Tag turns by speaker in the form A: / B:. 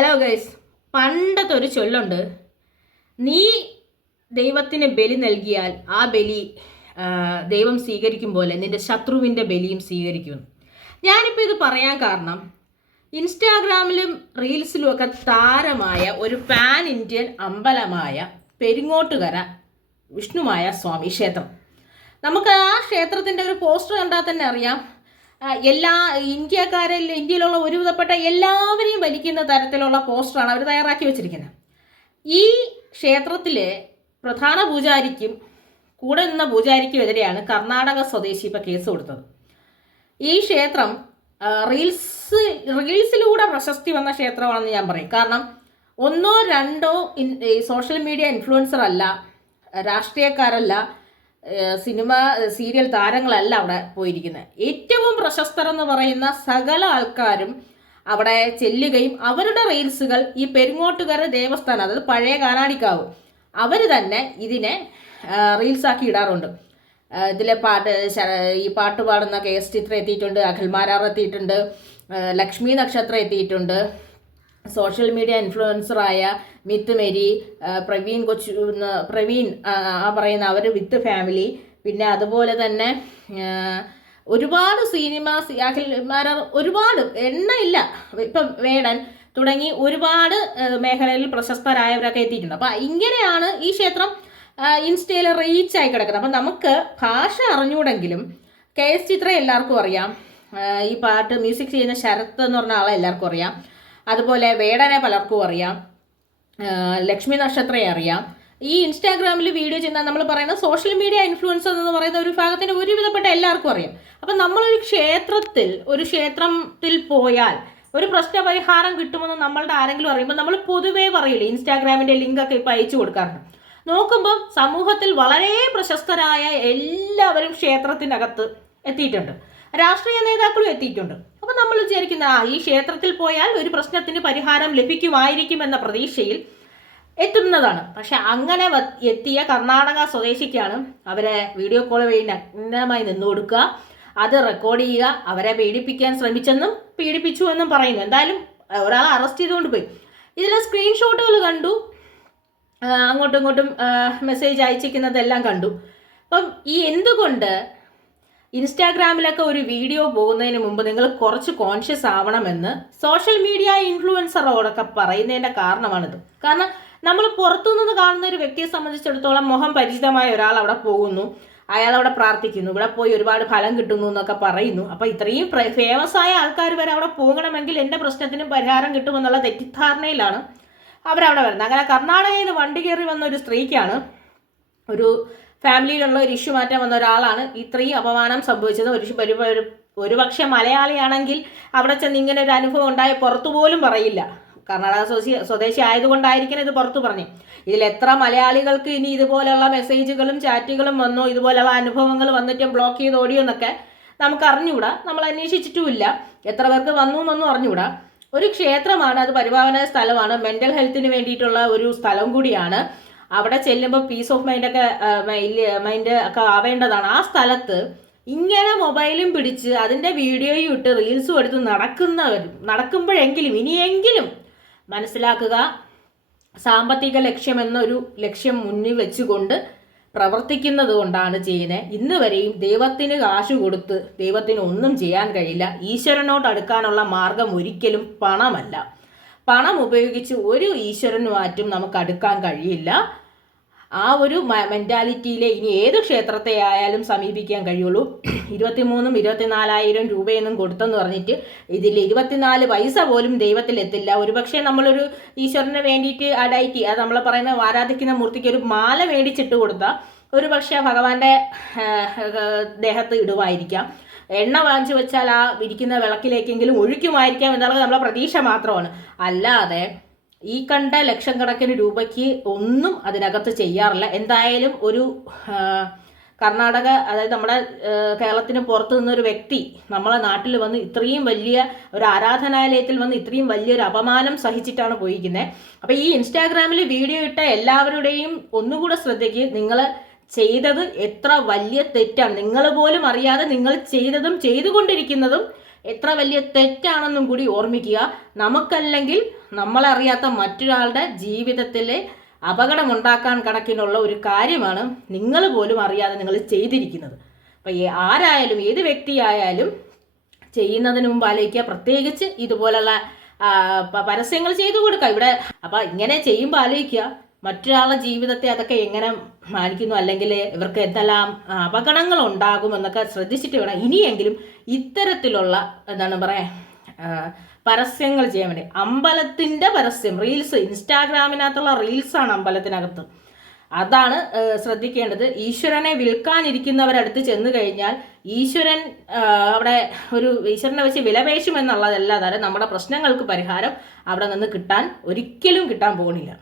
A: Hello guys പണ്ടത്തെ ഒരു ചൊല്ലുണ്ട്. നീ ദൈവത്തിന് ബലി നൽകിയാൽ ആ ബലി ദൈവം സ്വീകരിക്കും പോലെ നിന്റെ ശത്രുവിന്റെ ബലിയും സ്വീകരിക്കും. ഞാനിപ്പോൾ ഇത് പറയാൻ കാരണം ഇൻസ്റ്റാഗ്രാമിലും റീൽസിലും ഒക്കെ താരമായ ഒരു പാൻ ഇന്ത്യൻ അമ്പലമായ പെരിങ്ങോട്ടുകര വിഷ്ണുമായ സ്വാമി ക്ഷേത്രം. നമുക്ക് ആ ക്ഷേത്രത്തിന്റെ ഒരു പോസ്റ്റർ കണ്ടാൽ തന്നെ അറിയാം എല്ലാ ഇന്ത്യക്കാരിൽ ഇന്ത്യയിലുള്ള ഒരുവിധപ്പെട്ട എല്ലാവരെയും വലിക്കുന്ന തരത്തിലുള്ള പോസ്റ്ററാണ് അവർ തയ്യാറാക്കി വെച്ചിരിക്കുന്നത്. ഈ ക്ഷേത്രത്തിലെ പ്രധാന പൂജാരിക്കും കൂടെ നിന്ന പൂജാരിക്കും എതിരെയാണ് കർണാടക സ്വദേശി ഇപ്പോൾ കേസ് കൊടുത്തത്. ഈ ക്ഷേത്രം റീൽസ് റീൽസിലൂടെ പ്രശസ്തി വന്ന ക്ഷേത്രമാണെന്ന് ഞാൻ പറയും. കാരണം ഒന്നോ രണ്ടോ സോഷ്യൽ മീഡിയ ഇൻഫ്ലുവൻസർ അല്ല രാഷ്ട്രീയക്കാരല്ല സിനിമ സീരിയൽ താരങ്ങളല്ല അവിടെ പോയിരിക്കുന്നത് ഏറ്റവും പ്രശസ്തർ എന്ന് പറയുന്ന സകല ആൾക്കാരും അവിടെ ചെല്ലുകയും അവരുടെ റീൽസുകൾ ഈ പെരുങ്ങോട്ടുകര ദേവസ്ഥാനം അതായത് പഴയ കാനാടിക്കാവ് അവർ തന്നെ ഇതിനെ റീൽസാക്കി ഇടാറുണ്ട്. ഇതിലെ പാട്ട് ഈ പാട്ട് പാടുന്ന കെ എസ് ചിത്ര എത്തിയിട്ടുണ്ട് അഖിൽമാരാർ എത്തിയിട്ടുണ്ട് ലക്ഷ്മി നക്ഷത്രം എത്തിയിട്ടുണ്ട്. സോഷ്യൽ മീഡിയ ഇൻഫ്ലുവൻസറായ മിത്ത് മേരി പ്രവീൺ കൊച്ചു പ്രവീൺ ആ, പറയുന്ന അവർ വിത്ത് ഫാമിലി. പിന്നെ അതുപോലെ തന്നെ ഒരുപാട് സിനിമ അഖിൽമാരാർ ഒരുപാട് എണ്ണയില്ല. ഇപ്പം വേടൻ തുടങ്ങി ഒരുപാട് മേഖലയിൽ പ്രശസ്തരായവരൊക്കെ എത്തിയിട്ടുണ്ട്. അപ്പം ഇങ്ങനെയാണ് ഈ ക്ഷേത്രം ഇൻസ്റ്റയിൽ റീച്ച് ആയി കിടക്കുന്നത്. അപ്പം നമുക്ക് ഭാഷ അറിഞ്ഞൂടെങ്കിലും കെ എസ് ചിത്ര എല്ലാവർക്കും അറിയാം. ഈ പാട്ട് മ്യൂസിക് ചെയ്യുന്ന ശരത്ത് എന്ന് പറഞ്ഞ ആളെ എല്ലാവർക്കും അറിയാം. അതുപോലെ വേടനെ പലർക്കും അറിയാം ലക്ഷ്മി നക്ഷത്രയെ അറിയാം. ഈ ഇൻസ്റ്റാഗ്രാമിൽ വീഡിയോ ചെയ്യുന്ന നമ്മൾ പറയുന്ന സോഷ്യൽ മീഡിയ ഇൻഫ്ലുവൻസർ എന്ന് പറയുന്ന ഒരു വിഭാഗത്തിന് ഒരുവിധപ്പെട്ട എല്ലാവർക്കും അറിയാം. അപ്പം നമ്മളൊരു ക്ഷേത്രത്തിൽ ഒരു ക്ഷേത്രത്തിൽ പോയാൽ ഒരു പ്രശ്ന പരിഹാരം കിട്ടുമെന്ന് നമ്മളുടെ ആരെങ്കിലും അറിയുമ്പോൾ നമ്മൾ പൊതുവേ പറയില്ലേ ഇൻസ്റ്റാഗ്രാമിന്റെ ലിങ്കൊക്കെ ഇപ്പോൾ അയച്ചു കൊടുക്കാറുണ്ട്. നോക്കുമ്പോൾ സമൂഹത്തിൽ വളരെ പ്രശസ്തരായ എല്ലാവരും ക്ഷേത്രത്തിനകത്ത് എത്തിയിട്ടുണ്ട്. രാഷ്ട്രീയ നേതാക്കളും എത്തിയിട്ടുണ്ട്. അപ്പം നമ്മൾ വിചാരിക്കുന്ന ഈ ക്ഷേത്രത്തിൽ പോയാൽ ഒരു പ്രശ്നത്തിന് പരിഹാരം ലഭിക്കുമായിരിക്കും എന്ന പ്രതീക്ഷയിൽ എത്തുന്നതാണ്. പക്ഷെ അങ്ങനെ എത്തിയ കർണാടക സ്വദേശിക്കാണ് അവരെ വീഡിയോ കോൾ വഴി നഗ്നമായി നിന്നു കൊടുക്കുക. അത് റെക്കോർഡ് ചെയ്യുക അവരെ പീഡിപ്പിക്കാൻ ശ്രമിച്ചെന്നും പീഡിപ്പിച്ചു എന്നും പറയുന്നു. എന്തായാലും ഒരാൾ അറസ്റ്റ് ചെയ്തുകൊണ്ട് പോയി. ഇതിലെ സ്ക്രീൻഷോട്ടുകൾ കണ്ടു. അങ്ങോട്ടും ഇങ്ങോട്ടും മെസ്സേജ് അയച്ചിരിക്കുന്നതെല്ലാം കണ്ടു. അപ്പം ഈ എന്തുകൊണ്ട് ഇൻസ്റ്റാഗ്രാമിലൊക്കെ ഒരു വീഡിയോ പോകുന്നതിന് മുമ്പ് നിങ്ങൾ കുറച്ച് കോൺഷ്യസ് ആവണമെന്ന് സോഷ്യൽ മീഡിയ ഇൻഫ്ലുവൻസറോടൊക്കെ പറയുന്നതിന്റെ കാരണമാണിത്. കാരണം നമ്മൾ പുറത്തുനിന്ന് കാണുന്ന ഒരു വ്യക്തിയെ സംബന്ധിച്ചിടത്തോളം മുഖം പരിചിതമായ ഒരാൾ അവിടെ പോകുന്നു അയാൾ അവിടെ പ്രാർത്ഥിക്കുന്നു ഇവിടെ പോയി ഒരുപാട് ഫലം കിട്ടുന്നു എന്നൊക്കെ പറയുന്നു. അപ്പോൾ ഇത്രയും ഫേമസ് ആയ ആൾക്കാർ വരെ അവിടെ പോകണമെങ്കിൽ എന്റെ പ്രശ്നത്തിന് പരിഹാരം കിട്ടുമെന്നുള്ള തെറ്റിദ്ധാരണയിലാണ് അവരവിടെ വരുന്നത്. അങ്ങനെ കർണാടകയിൽ വണ്ടി കയറി വന്ന ഒരു സ്ത്രീക്കാണ് ഒരു ഫാമിലിയിലുള്ള ഒരു ഇഷ്യൂ മാറ്റാൻ വന്ന ഒരാളാണ്. ഇത്രയും അപമാനം സംഭവിച്ചത്. ഒരു ഒരു പക്ഷെ മലയാളിയാണെങ്കിൽ അവിടെ ചെന്ന് ഇങ്ങനെ ഒരു അനുഭവം ഉണ്ടായ പുറത്തു പോലും പറയില്ല. കർണാടക സ്വദേശി സ്വദേശി ആയതുകൊണ്ടായിരിക്കണം ഇത് പുറത്തു പറഞ്ഞു. ഇതിൽ എത്ര മലയാളികൾക്ക് ഇനി ഇതുപോലെയുള്ള മെസ്സേജുകളും ചാറ്റുകളും വന്നോ ഇതുപോലെയുള്ള അനുഭവങ്ങൾ വന്നിട്ടും ബ്ലോക്ക് ചെയ്ത് ഓടിയോ എന്നൊക്കെ നമുക്ക് അറിഞ്ഞുകൂടാ. നമ്മൾ അന്വേഷിച്ചിട്ടുമില്ല. എത്ര പേർക്ക് വന്നു എന്നൊന്നും അറിഞ്ഞുകൂടാ. ഒരു ക്ഷേത്രമാണ് അത് പരിപാവന സ്ഥലമാണ്. മെന്റൽ ഹെൽത്തിന് വേണ്ടിയിട്ടുള്ള ഒരു സ്ഥലം കൂടിയാണ്. അവിടെ ചെല്ലുമ്പോൾ പീസ് ഓഫ് മൈൻഡൊക്കെ മൈൻഡ് ഒക്കെ ആവേണ്ടതാണ്. ആ സ്ഥലത്ത് ഇങ്ങനെ മൊബൈലും പിടിച്ച് അതിന്റെ വീഡിയോയും ഇട്ട് റീൽസും എടുത്ത് നടക്കുന്നവരും നടക്കുമ്പോഴെങ്കിലും ഇനിയെങ്കിലും മനസ്സിലാക്കുക സാമ്പത്തിക ലക്ഷ്യം എന്നൊരു ലക്ഷ്യം മുന്നിൽ വെച്ചുകൊണ്ട് പ്രവർത്തിക്കുന്നത് കൊണ്ടാണ് ചെയ്യുന്നത് ഇന്ന് വരെയും ദൈവത്തിന് കാശ് കൊടുത്ത് ദൈവത്തിന് ഒന്നും ചെയ്യാൻ കഴിയില്ല. ഈശ്വരനോട് അടുക്കാനുള്ള മാർഗം ഒരിക്കലും പണമല്ല. പണം ഉപയോഗിച്ച് ഒരു ഈശ്വരനുമായിട്ടും നമുക്ക് അടുക്കാൻ കഴിയില്ല. ആ ഒരു മെന്റാലിറ്റിയിലെ ഇനി ഏത് ക്ഷേത്രത്തെ ആയാലും സമീപിക്കാൻ കഴിയുള്ളൂ. ഇരുപത്തിമൂന്നും ഇരുപത്തിനാലായിരം രൂപയൊന്നും കൊടുത്തെന്ന് പറഞ്ഞിട്ട് ഇതിൽ ഇരുപത്തിനാല് പൈസ പോലും ദൈവത്തിൽ എത്തില്ല. ഒരുപക്ഷെ നമ്മളൊരു ഈശ്വരനെ വേണ്ടിയിട്ട് ആ അത് നമ്മൾ പറയുന്ന ആരാധിക്കുന്ന മൂർത്തിക്ക് ഒരു മാല മേടിച്ചിട്ട് കൊടുത്താൽ ഒരു പക്ഷേ ഭഗവാന്റെ ദേഹത്ത് ഇടുമായിരിക്കാം എണ്ണ വാങ്ങിച്ചു വെച്ചാൽ ആ ഇരിക്കുന്ന വിളക്കിലേക്കെങ്കിലും ഒഴിക്കുമായിരിക്കാം എന്നുള്ളത് നമ്മളെ പ്രതീക്ഷ മാത്രമാണ്. അല്ലാതെ ഈ കണ്ട ലക്ഷം കണക്കിന് രൂപയ്ക്ക് ഒന്നും അതിനകത്ത് ചെയ്യാറില്ല. എന്തായാലും ഒരു കർണാടക അതായത് നമ്മുടെ കേരളത്തിന് പുറത്തു നിന്നൊരു വ്യക്തി നമ്മളെ നാട്ടിൽ വന്ന് ഇത്രയും വലിയ ഒരു ആരാധനാലയത്തിൽ വന്ന് ഇത്രയും വലിയൊരു അപമാനം സഹിച്ചിട്ടാണ് പോയിരിക്കുന്നത്. അപ്പോൾ ഈ ഇൻസ്റ്റാഗ്രാമിൽ വീഡിയോ ഇട്ട എല്ലാവരുടെയും ഒന്നുകൂടെ ശ്രദ്ധയ്ക്ക് നിങ്ങൾ ചെയ്തത് എത്ര വലിയ തെറ്റാണ്. നിങ്ങൾ പോലും അറിയാതെ നിങ്ങൾ ചെയ്തതും ചെയ്തുകൊണ്ടിരിക്കുന്നതും എത്ര വലിയ തെറ്റാണെന്നും കൂടി ഓർമ്മിക്കുക. നമുക്കല്ലെങ്കിൽ നമ്മളറിയാത്ത മറ്റൊരാളുടെ ജീവിതത്തിൽ അപകടമുണ്ടാക്കാൻ കണക്കിനുള്ള ഒരു കാര്യമാണ് നിങ്ങൾ പോലും അറിയാതെ നിങ്ങൾ ചെയ്തിരിക്കുന്നത്. അപ്പം ആരായാലും ഏത് വ്യക്തിയായാലും ചെയ്യുന്നതിന് മുമ്പ് ആലോചിക്കുക. പ്രത്യേകിച്ച് ഇതുപോലുള്ള പരസ്യങ്ങൾ ചെയ്തു കൊടുക്കുക. ഇവിടെ അപ്പം ഇങ്ങനെ ചെയ്യുമ്പോൾ ആലോചിക്കുക. മറ്റൊരാളുടെ ജീവിതത്തെ അതൊക്കെ എങ്ങനെ മാനിക്കുന്നു? അല്ലെങ്കിൽ ഇവർക്ക് എന്തെല്ലാം അപകടങ്ങൾ ഉണ്ടാകും എന്നൊക്കെ ശ്രദ്ധിച്ചിട്ട് വേണം. ഇനിയെങ്കിലും ഇത്തരത്തിലുള്ള എന്താണ് പറയാ ആ, പരസ്യങ്ങൾ ചെയ്യാൻ വേണ്ടി. അമ്പലത്തിന്റെ പരസ്യം റീൽസ് ഇൻസ്റ്റാഗ്രാമിനകത്തുള്ള റീൽസാണ് അമ്പലത്തിനകത്ത്. അതാണ് ശ്രദ്ധിക്കേണ്ടത്. ഈശ്വരനെ വിൽക്കാനിരിക്കുന്നവരടുത്ത് ചെന്ന് കഴിഞ്ഞാൽ ഈശ്വരൻ അവിടെ ഒരു ഈശ്വരനെ വെച്ച് വിലപേശുമെന്നുള്ളതല്ലാതെ നമ്മുടെ പ്രശ്നങ്ങൾക്ക് പരിഹാരം അവിടെ നിന്ന് കിട്ടാൻ ഒരിക്കലും കിട്ടാൻ പോകുന്നില്ല.